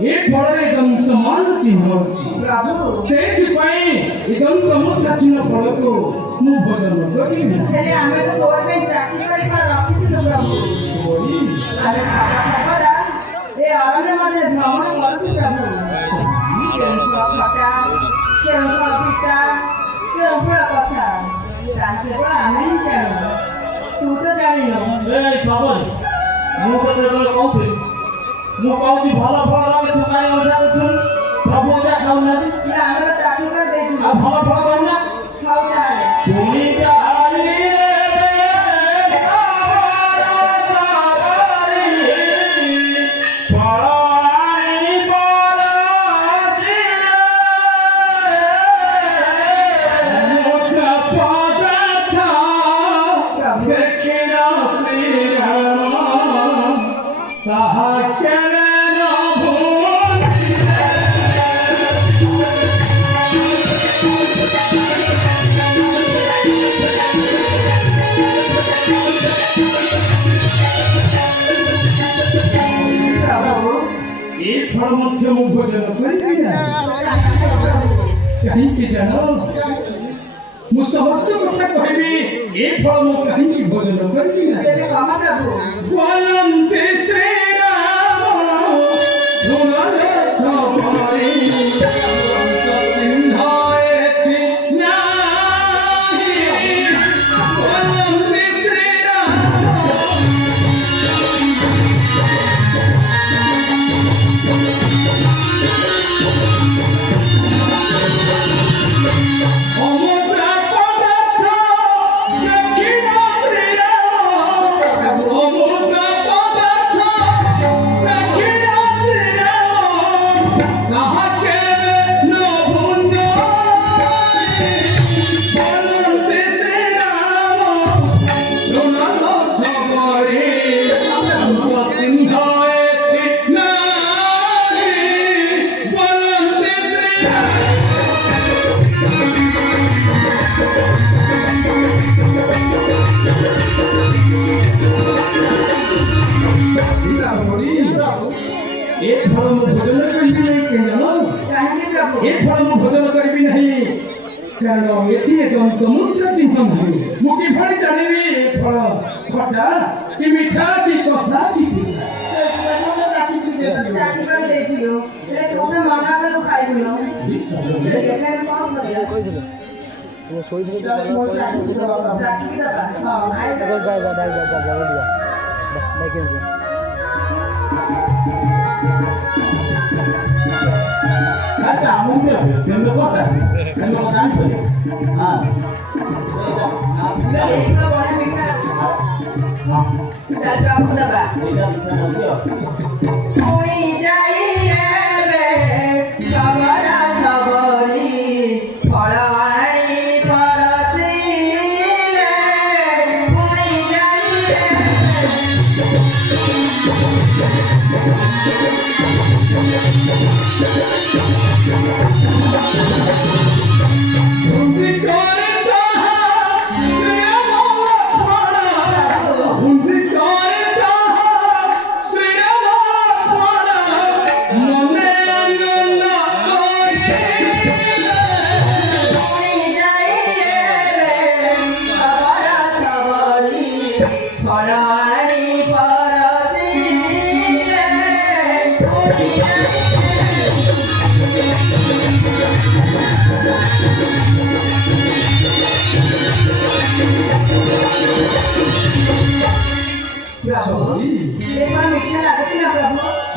ଏ ଫଳରେ ଦନ୍ତମାନ ଚିହ୍ନ ଅଛି ସେଇଥିପାଇଁ ଏ ଦନ୍ତମୁଦ୍ରା ଚିହ୍ନ ଫଳକୁ ମୁଁ ଭୋଜନ କରିବି ହେଲେ ଆମେ ତ ତୋର ପାଇଁ ଚାକିରି କରି ଫଳ ରଖିଥିଲୁ ପ୍ରଭୁ ଆମେ ସର୍ବଦା ଏ ଅରଣ୍ୟ ମଧ୍ୟରେ ଭ୍ରମଣ କରୁଛୁ ପ୍ରଭୁ କେଉଁ ଫଳ ଖଟା କେଉଁ ଫଳ ପିତା କେଉଁ ଫଳ କଥା ତାହା କେବଳ ଆମେ ହିଁ ଜାଣୁ ତୁ ତ ଜାଣିନୁ ମୁଁ କହୁଥିଲି ମୁଁ କହୁଛି ଭଲ ଫଳ ରଖେ ତୁ କାହିଁ ଅଣ୍ଡା କରୁଥିଲୁ ପ୍ରଭୁ ଅଣ୍ଡା ଖାଉନାହାନ୍ତି ଆମର ଚାକିରି କରି ଦେଇଥିଲୁ ଆଉ ଭଲ ଫଳ ଦଉନା ଖାଉ ତାହେଲେ ପୁଣି ଫଳ ମଧ୍ୟ ମୁଁ ଭୋଜନ କରିବି ନା କାହିଁକି ଜାଣ ମୁଁ ସମସ୍ତ କଥା କହିବି ଏ ଫଳ ମୁଁ କାହିଁକି ଭୋଜନ କରିବି ନା ବଲନ୍ତେ ଶ୍ରୀରାମ ଶୁଣରେ ସବାଇ ଚିହ୍ନ ଏଥି ନାହିଁ ବଲନ୍ତେ ଶ୍ରୀରାମ କାରଣ ଏଥିରେ ଦନ୍ତମୁଦ୍ରା ଚିହ୍ନ ନାହିଁ ମୁଁ କିଭଳି ଜାଣିବି ଏ ଫଳ ଖଟା କି ମିଠା କି କଷା କି ଚାକିରି କରି ଦେଇଥିଲୁ ହେଲେ ତୁ ତ ମନା କଲୁ ଖାଇବୁନୁ କହିଥିଲୁ ତୁ ଶୋଇଥିଲୁ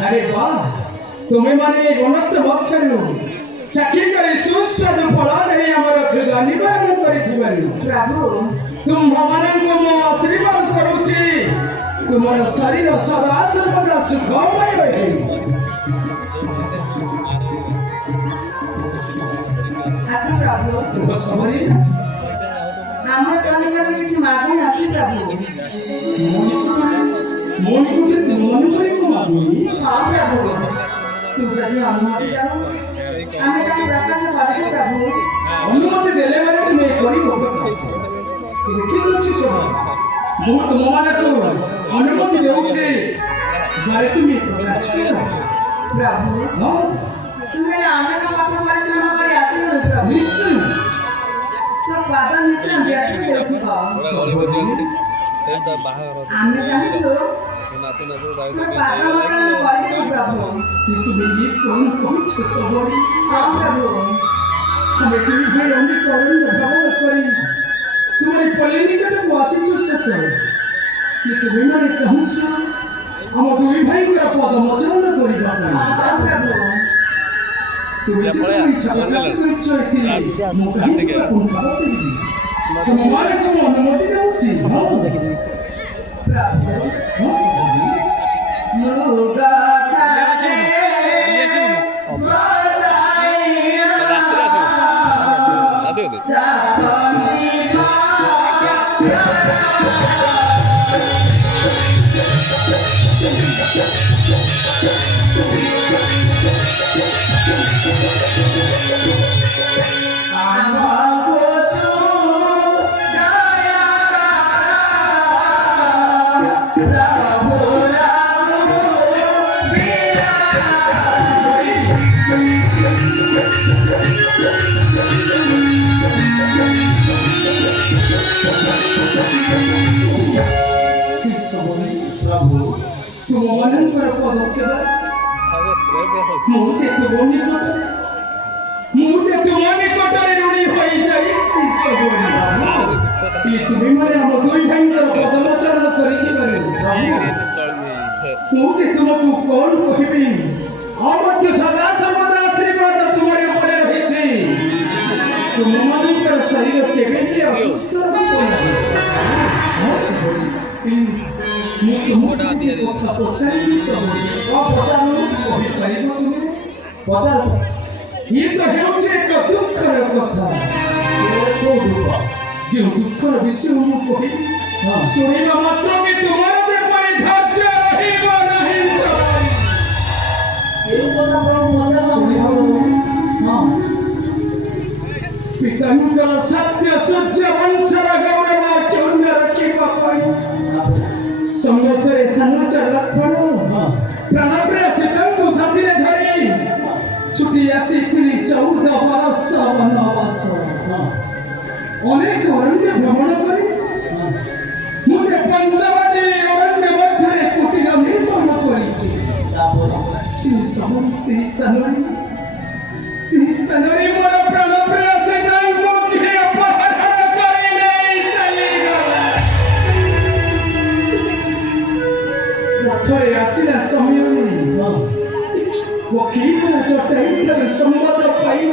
अरे वाह तुम्हें माने बनस्थ भक्षण चाखी करे सुस्वादु फल नहीं हमर खेगा निवारण करिथिबारु प्रभु तुम भगवान को मो आशीर्वाद करूची तुम्हारा शरीर सदा सर्वदा सुखमय रहे अच्छा प्रभु बस हमारी আমার তনিকরে কিছু মাগুন আছে প্রভু মনিকুটে মনে করে কো মাগুই হ্যাঁ প্রভু তু যদি অনুমতি দাও আমি তাকে প্রকাশ করব প্রভু অনুমতি দেলে মানে তুমি করিব প্রকাশ তুমি ঠিক আছে সব ମୁଁ ତୁମମାନଙ୍କୁ ଅନୁମତି ଦେଉଛି ଘରେ ତୁମେ ପ୍ରକାଶ କର ପ୍ରଭୁ ହଁ ତୁମେ ଅନେକ ପଥ ପରିଶ୍ରମ କରି ଆସିଲୁ ପ୍ରଭୁ ନିଶ୍ଚୟ ତୋ ପାଦ ନିଶ୍ଚୟ ବ୍ୟର୍ଥ ହେଉଥିବ ସହୋଦରୀ ଆମେ ଚାହୁଁଛୁ ନାଚୁ ନାଚୁ ତୋ ପାଦ ମର୍ତ୍ତନ କରିଦେବୁ ପ୍ରଭୁ ତୁମେ ଇଏ କଣ କହୁଛ ସହୋଦରୀ ହଁ ପ୍ରଭୁ ତୁମେ ଦୁଇ ଭାଇ ଅନେକ ଅରଣ୍ୟ ଭ୍ରମଣ କରି ତୁମର ପଲ୍ଲୀ ନିକଟକୁ ଆସିଛ ସତ କି ତୁମେ ମାନେ ଚାହୁଁଛ ଆମ ଦୁଇ ଭାଇଙ୍କର ପଦ ମଚନ କରିବା ପାଇଁ ହଁ ପ୍ରଭୁ ତୁମେ ଯେତେବେଳେ ଇଚ୍ଛା ପ୍ରକାଶ କରିଛ ଏଥିରେ ମୁଁ କାହିଁକି କୁଣ୍ଠାବୋଧ କରିବି ତୁମମାନଙ୍କୁ ମୁଁ ଅନୁମତି ଦେଉଛି ହଁ ପ୍ରଭୁ ହଁ ସହୋଦରୀ ମୃଗ ଛାଏ ପ୍ରଭୁ ତୁମମାନଙ୍କର ପଦ ସେବା ମୁଁ ଯେ ତୁମ ନିକଟରେ ଋଣୀ ହୋଇଯାଇଛି ସହୋଦରୀ ବାବୁ ତୁମେ ମାନେ ଆମ ଦୁଇ ଭାଇଙ୍କର ପଦମୋଚନ କରିଥିବାରୁ ପ୍ରଭୁ ମୁଁ ଯେ ତୁମକୁ କଣ କହିବି ଆଉ ମଧ୍ୟ ସଦା ସର୍ବଦା ଆଶୀର୍ବାଦ ତୁମରି ଉପରେ ରହିଛି ତୁମମାନଙ୍କର ଶରୀର କେବେ ବି ଅସୁସ୍ଥ ରହିବ ନାହିଁ ହଁ ସହୋଦରୀ ମୁଁ ତୁମକୁ କଥା ପଚାରିବି ସହୋଦରୀ ପଚାରୁ କହିପାରିବ ତୁମେ ପଚାର ଇଏ ତ ହେଉଛି ଏକ ଦୁଃଖର କଥା କୋଉ ଦୁଃଖ ଯେଉଁ ଦୁଃଖର ବିଷୟ ମୁଁ କହିବି ଶୁଣିବା ମାତ୍ରକେ ତୁମର ଯେପରି ଧୈର୍ଯ୍ୟ ରହିବ ନାହିଁ ସହୋଦରୀ। ଏଇ କଥା ପ୍ରଭୁ ପିତାଙ୍କର ସତ୍ୟ ସୂର୍ଯ୍ୟ ବଂଶର ଗୌରବ ଚୂର୍ଣ୍ଣ ରଖିବା ପାଇଁ ସମ୍ମୁଖରେ ସାନଚ ଲକ୍ଷଣ ପ୍ରାଣପ୍ରିୟ ସୀତାଙ୍କୁ ସାଥିରେ ଧରି ଛୁଟି ଆସିଥିଲି 14 ବରଷ ବନବାସ ଅନେକ ଅରଣ୍ୟ ଭ୍ରମଣ କରି ମୁଁ ଯେ ପଞ୍ଚବଟୀ ଅରଣ୍ୟ ମଧ୍ୟରେ କୁଟୀର ନିର୍ମାଣ କରିଛି ସେହି ସ୍ଥାନରେ ମୋର ପ୍ରାଣପ୍ରିୟ ସୀତାଙ୍କୁ କିଏ ଅପହରଣ କରି ନେଇ ଚାଲିଗଲା ପଥରେ ଆସିଲା ସମୟରେ ପକ୍ଷୀର ଚଟାଇଠାରୁ ସମ୍ବାଦ ପାଇଲ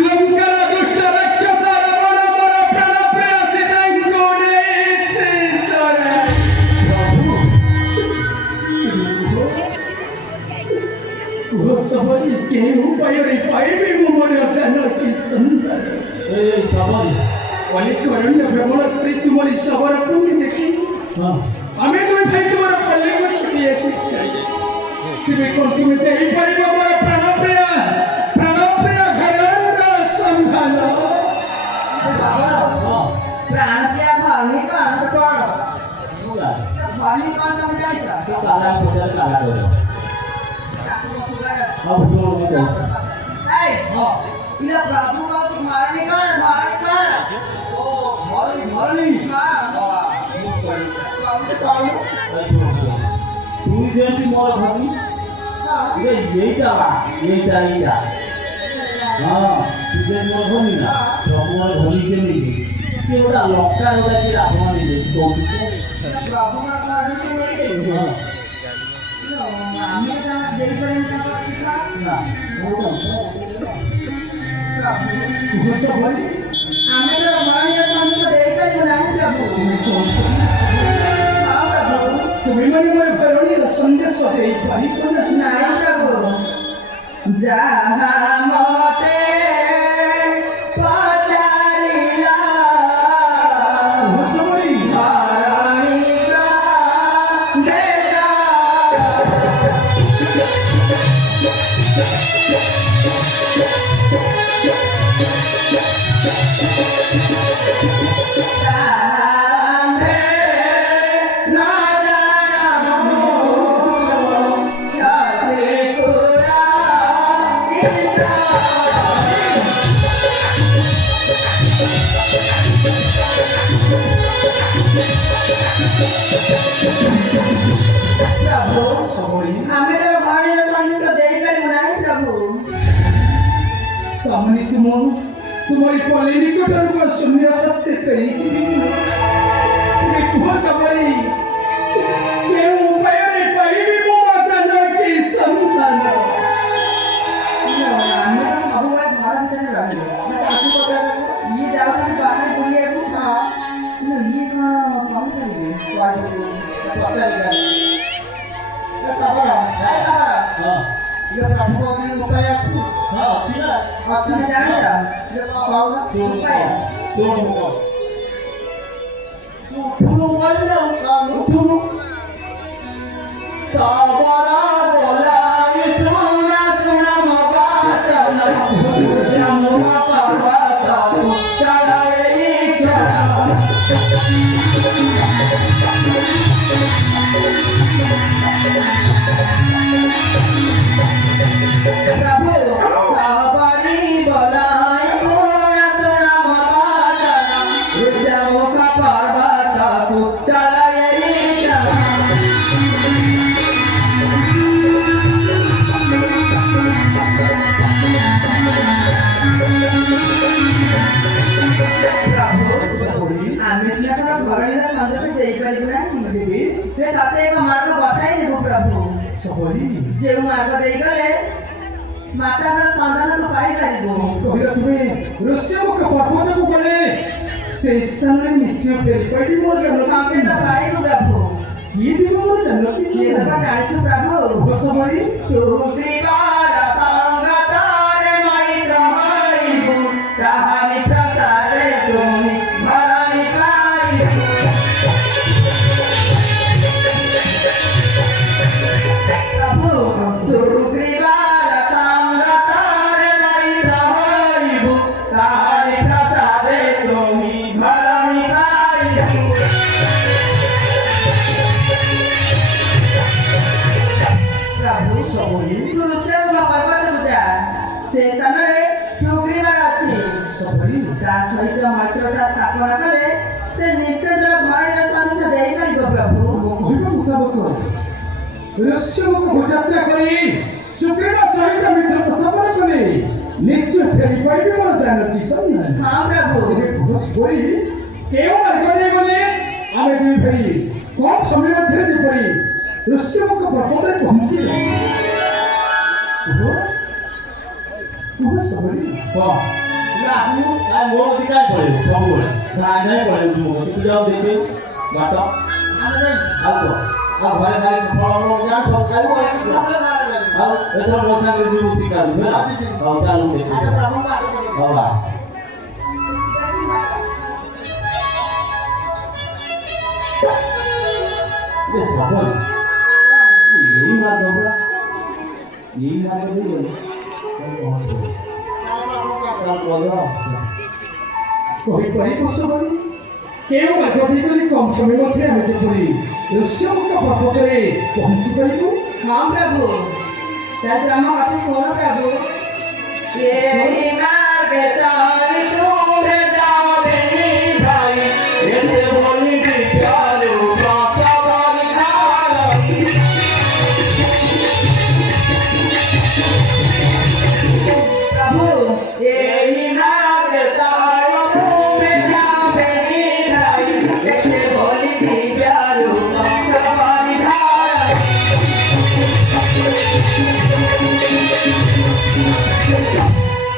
ଲଙ୍କାର ଦୁଷ୍ଟ ରାକ୍ଷସ ରାବଣ ମୋର ପ୍ରାଣପ୍ରିୟ ସୀତାଙ୍କୁ ନେଇଛି ଚରାଇ। କୁହ ସହରୀ କେଉଁ ଉପାୟରେ ପାଇବି ମୁଁ ମୋର ଜାନକୀ ସୁନ୍ଦର ଅନେକ ଅରଣ୍ୟ ଭ୍ରମଣ କରି ତୁମରି ଶବରକୁ ଦେଖି ଆମେ ଦୁଇ ଭାଇ ତୁମର ପଲ୍ଲୀକୁ ଛୁଟି ଆସିଛୁ ତୁମେ ଦେଇପାରିବ ମୋର ପ୍ରାଣପ୍ରିୟ ଘରର ସନ୍ଧାନ ପ୍ରାଣପ୍ରିୟ ଧର୍ମୀ କଣ ତ କଣ ଧର୍ମୀ କଣ ତମେ ଜାଣିଛ ଏଇ ଇଲୋ ପ୍ରଭୁ କହୁଛୁ ଧରଣୀ କଣ তুই যেমনি মোর ভাবি এইটা হ্যাঁ তুই যে মোর ভাবি না প্রভু মোর ভাবিকে নেই তুই ওটা লক্কা ওটা কি রাখবা নেই কৌতুক আমি ଦେଇପାରିବି না କୁହ ସହରୀ ଆମେ ତ ମରଣୀୟ ସନ୍ଦେଶ ଦେଇପାରିବୁ ନାହିଁ ପ୍ରଭୁ ତୁମେ ମାନେ ମୋର ଘରଣୀର ସନ୍ଦେଶ ଦେଇପାରିବ ନାହିଁ ନାଇଁ ପ୍ରଭୁ ଯାହା ମତେ ପଚାରିଲା କୁହ ସହରୀ ଧରଣୀର ଦେଶ ତାମାନେ ତୁମରି ପଲି ନିକଟରୁ ଶୂନ୍ୟ ହସ୍ତେ ଫେରିଛି ତୁମେ କୁହ ସବରି କେଉଁ ଉପାୟରେ ପାଇବି ମୁଁ ମୋ ଜାନକୀ ସନ୍ତାନ? ଆମେ ତ ସବୁବେଳେ ଘର ଭିତରେ ରହିଲୁ ଇଏ ଯାଉଛନ୍ତି ବାହାରେ ବୁଲିବାକୁ କିନ୍ତୁ ଇଏ କ'ଣ କହୁଛନ୍ତି ତମେ ଜାଣିଛ ଉପାୟ प्रभु सबरी बोलाय सोना सोना मवाचन उद्यमुख पर्वत को चलाय प्रभु आम्ही सिना तोर घरैर सन्देश ଦେଇପାରିବୁ ନାହିଁ ସେ ତତେ ଏକ ମାର୍ଗ ବତାଇ ଦେବୁ ପ୍ରଭୁ ସବରି ଯେଉଁ ମାର୍ଗ ଦେଇଗଲେ ମାତାଙ୍କର ସନ୍ଧାନ ତୁ ପାଇପାରିବୁ କହିଲ ତୁମେ ଋଷ୍ୟମୁଖ ପର୍ବତକୁ ଗଲେ ସେ ସ୍ଥାନରେ ନିଶ୍ଚୟ ଫେରିପାରିବି ମୋର ଜାନକୀ ସନ୍ଦେଶ ପାଇବୁ ପ୍ରଭୁ କିଏ ଦେବ ମୋର ଜାନକୀ ସେ ଦେବ ଜାଣିଛୁ ପ୍ରଭୁ ସବରି ସୁଗ୍ରୀବାର ସଙ୍ଗତରେ ମୈତ୍ର ହୋଇବୁ ତାହାରି ପ୍ରସାରେ ତୁମି ଭରଣି ପାଇବୁ ପ୍ରଭୁ ସୁଗ୍ରୀବାର ସଙ୍ଗତରେ ମୈତ୍ର ହୋଇବୁ ତାହାରି ପ୍ରସାରେ ତୁମି ଭରଣି ପାଇବୁ प्रभु ସବରି ଋଷ୍ୟମୁଖ ପର୍ବତକୁ ଯା ସେ ସ୍ଥାନରେ ସୁଗ୍ରୀବାର ଅଛି ସବରି ତା ସହିତ ମୈତ୍ରତା ସ୍ଥାପନ କଲେ ସେ ନିଶ୍ଚିତ ଘରଣୀର ସନ୍ଦେଶ ଦେଇପାରିବ ପ୍ରଭୁ କହିବା ମୁତାବକ ଋଷ୍ୟମୁଖକୁ ଯାତ୍ରା କରି ସୁଗ୍ରୀବ ସହିତ ମିତ୍ରତା ସ୍ଥାପନ କଲେ ନିଶ୍ଚୟ ଫେରିପାରିବି ମୋର ଜାନକୀ ସନ୍ତାନ। ହଁ ପ୍ରଭୁ ସବରି କେଉଁ ମାର୍ଗ ଦେଇ ଗଲେ ଆମେ ଦୁଇ ଭାଇ କମ୍ ସମୟ ମଧ୍ୟରେ ଯେପରି ଋଷ୍ୟମୁଖ ପର୍ବତରେ ପହଞ୍ଚିଲେ କୁହ ସବରି ମୋ ଅଧିକାର ପଳେଇବୁ ସବୁବେଳେ ନାଇଁ ନାଇଁ ପଳେଇବୁ ମୋ ତୁ ଯାଉ ଦେଖେ ବାଟ ଆଉ କଣ ଆଉ ଘରେ ଖାଇ ଫଳ ଯାହା ସବୁ ଖାଇବୁ ଆଉ ଏଥର ମୋ ସାଙ୍ଗରେ ଯିବୁ ଶିକାରୁ ହେଲା ହଉ ଚାଲୁ ଦେଖେ ହଉ ବା ସବର यही बात होगा यही बात नहीं बोले କହିପାରିବ ସବରି କେଉଁ ମାର୍ଗ ଦେଇ ଗଲେ କମ୍ ସମୟ ମଧ୍ୟରେ ଆମେ ଯେପରି ଋଷ୍ୟମୁଖ ପର୍ବତରେ ପହଞ୍ଚି ପାରିବୁ? ହଁ ପ୍ରଭୁ ତାହେଲେ ଆମ କଥା ଶୁଣ ପ୍ରଭୁ ଏହି ମାର୍ଗେ ଚାଲି ତୁମେ ଯାଅ ବେନି ଭାଇ ଏତେ ବୋଲି ବିଚାରୁ ପ୍ରସବରି ଧାର प्रभु ଏହି ମାର୍ଗେ ଚାଲି ତୁମେ ଯାଅ ବେନି ଭାଇ ଏତେ ବୋଲି ବିଚାରୁ ପ୍ରସବରି ଧାର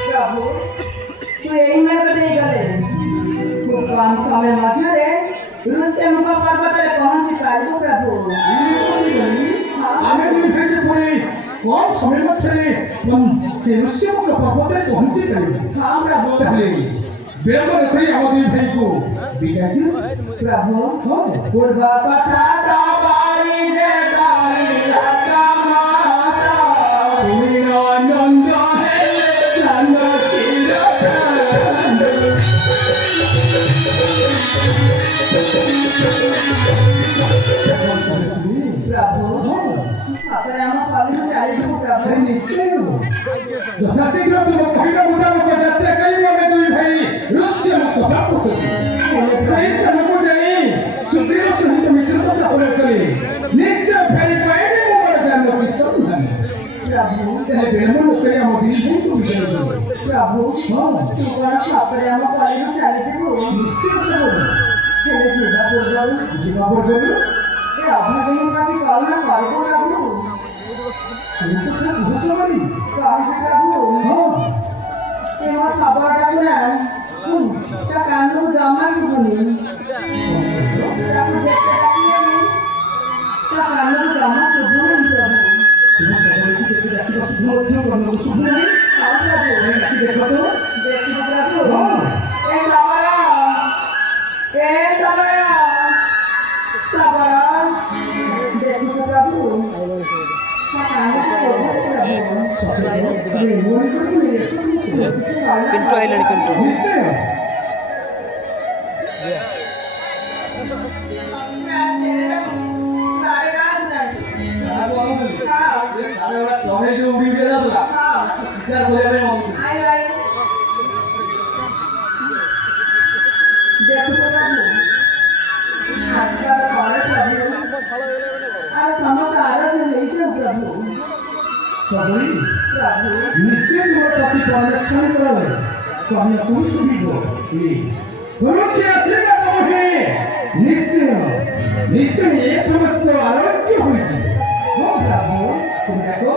प्रभु तू यही मार्ग देई गले खूब कम समय मध्यरे ଋଷ୍ୟମୁଖ ପର୍ବତରେ ପହଞ୍ଚି ପାରିବୁ ପ୍ରଭୁ ଆମେ ଦୁଇ ଭାଇ ଯେପରି କମ୍ ସମୟ ମଧ୍ୟରେ ସେ ଋଷ୍ୟମୁଖ ପର୍ବତରେ ପହଞ୍ଚି ପାରିବୁ ହଁ ପ୍ରଭୁ ତାହେଲେ ବିଳମ୍ବ ନ କରି ଆମ ଦୁଇ ଭାଇକୁ ବିଦାୟ ଦିଅ। ପ୍ରଭୁ ହଁ ପୂର୍ବ କଥା ସବାରି ଯେ କହିଲା ସମାସ ଶୁଣିଲ ନନ୍ଦ ହେଲେ ଜାନକୀର କାନ୍ଦ। ପ୍ରଭୁ ସତରେ ଆମ କଲିକୁ ଚାଲିଯିବୁ ପ୍ରଭୁ ନିଶ୍ଚୟ ଯଥାଶୀଘ୍ର ତୁମ କହିବା ମୁତାବକ ଯାତ୍ରା କରିବୁ ଆମେ ଦୁଇ ଭାଇ ଋଷ୍ୟମୁଖ ପର୍ବତକୁ ସେହି ସ୍ଥାନକୁ ଯାଇ ସୁଗ୍ରୀବ ସହିତ ମିତ୍ରତା ସ୍ଥାପନ କରି ନିଶ୍ଚୟ ଫେରି ପାଇବେ ମୁଁ ମୋର ଜାନକୀ ସନ୍ଧାନ। ପ୍ରଭୁ ତେଣେ ବିଳମ୍ବ ନ କରି ଆମ ଦୁଇ ବହୁତ ବିଷୟ ପ୍ରଭୁ ତୁ କଣ ସତରେ ଆମ କଲେଜ ଚାଲିଯିବୁ ନିଶ୍ଚୟ ସହୋଦର ହେଲେ ଯିବା ପୂର୍ବରୁ ଏ ଅଭାଗୀଙ୍କ ପ୍ରତି କରୁଣା କରିବୁ ପ୍ରଭୁ ସେ କଥା କୁହ ସବାରୀ କହିବି ପ୍ରଭୁ ହଁ ଏ ମୋ ଶବରଟାକୁ ନା ତା କାନକୁ ଜମା ଶୁଭୁନି ତାକୁ ଯେତେ ଡାକିଲେ ତା କାନକୁ ଜମା ଶୁଭୁନି ପ୍ରଭୁ ତୁମ ସବାରୀକୁ ଯେତେ ଡାକିବା ଶୁଭ ମଧ୍ୟ କର୍ଣ୍ଣକୁ ଶୁଭ ନାହିଁ ଆଉ ପ୍ରଭୁ ଡାକି ଦେଖ ତ ଦେଖିବ ପ୍ରଭୁ ହଁ ଏ ଶବର ଶବର ଦେଖୁଛ ପ୍ରଭୁ ତା କାନକୁ ଶୁଭୁନି ପ୍ରଭୁ ସତରେ ତୁମେ ମୋରି କରିବୁ ଏସବୁ ଶୁଭ ପିଣ୍ଟୁ ଆଇଲାଣି ପିଣ୍ଟୁ ନିଶ୍ଚୟ ଚଢେଇ ଯୋଉ ଉଡି ଉଡି ଯାଉଥିଲା ଶିକାର କରିବା ପାଇଁ ମନ সবাই নিশ্চয় তোমার প্রতি পরমেশ্বর করাবে তো আমি আপনি শুনিব করুছে আশীর্বাদ তোমাকে নিশ্চয় নিশ্চয় এ সমস্ত আরোগ্য হয়েছে ও প্রভু তুমি দেখো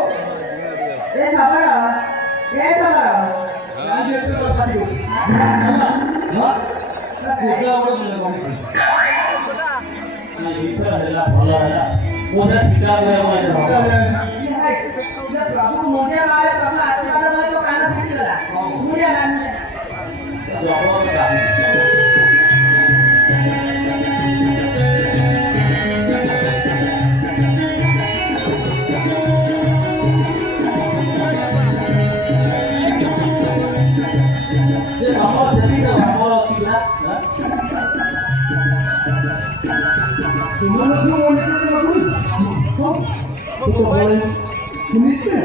ଭଲ ହେଲା ବୋଧେ ଶିକାର କରିବା ପ୍ରଭୁ ମୁଣ୍ଡିଆ ମାରେ ପ୍ରଭୁ ଆଶୀର୍ବାଦ କଲେ ତ କାନ ଫିଟିଗଲା ମୁଣ୍ଡିଆ ମାରେ নিশ্চয়